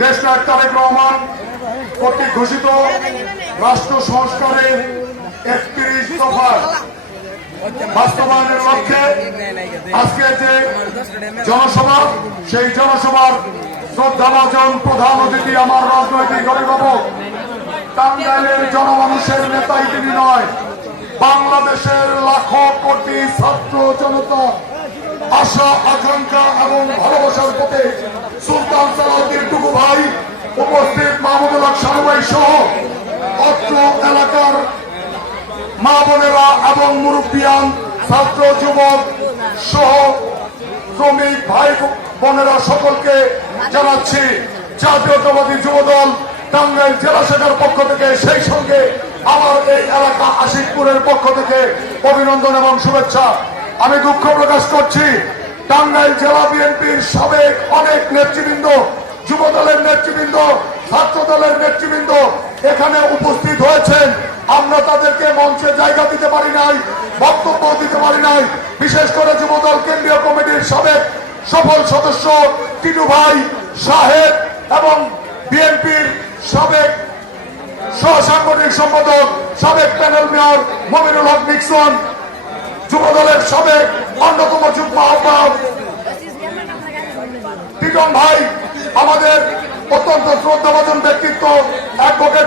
দেশনায়ক তারেক রহমান কর্তৃক ঘোষিত রাষ্ট্র সংস্কারের ৩১ দফা বাস্তবায়নের লক্ষ্যে আজকে যে জনসভা, সেই জনসভার শ্রদ্ধাভাজন প্রধান অতিথি আমার রাজনৈতিক অভিভাবক, টাঙ্গাইলের জনমানুষের নেতাই তিনি নয়, বাংলাদেশের লাখো কোটি ছাত্র জনতা আশা আকাঙ্ক্ষা এবং ভালোবাসার পথে সুলতান সালাউদ্দিন টুকু ভাই, উপস্থিত মাহমুদুল হক শানু ভাই সহ অত্র এলাকার মা বোনেরা এবং মুরব্বিয়ান, ছাত্র যুবক সহ শ্রমিক ভাই বোনেরা সকলকে জানাচ্ছি জাতীয়তাবাদী যুবদল টাঙ্গাইল জেলা শাখার পক্ষ থেকে, সেই সঙ্গে আমার এই এলাকা আশিকপুরের পক্ষ থেকে অভিনন্দন এবং শুভেচ্ছা। আমি দুঃখ প্রকাশ করছি, টাঙ্গাইল জেলা বিএনপির সাবেক অনেক নেতৃবৃন্দ, যুব দলের নেতৃবৃন্দ, ছাত্র দলের নেতৃবৃন্দ এখানে উপস্থিত হয়েছেন। আমরা তাদেরকে মঞ্চে জায়গা দিতে পারি নাই, বক্তব্য দিতে পারি নাই। বিশেষ করে যুবদল কেন্দ্রীয় কমিটির সাবেক সফল সদস্য টিটু ভাই সাহেব এবং বিএনপির সাবেক সহ সাংগঠনিক সম্পাদক, সাবেক panel mayor Mominul Haque Nixon, যুবদলের সাবেক অন্যতম যুগ্ম আহ্বায়ক টিটন ভাই, আমাদের অত্যন্ত শ্রদ্ধাভাজন ব্যক্তিত্ব অ্যাডভোকেট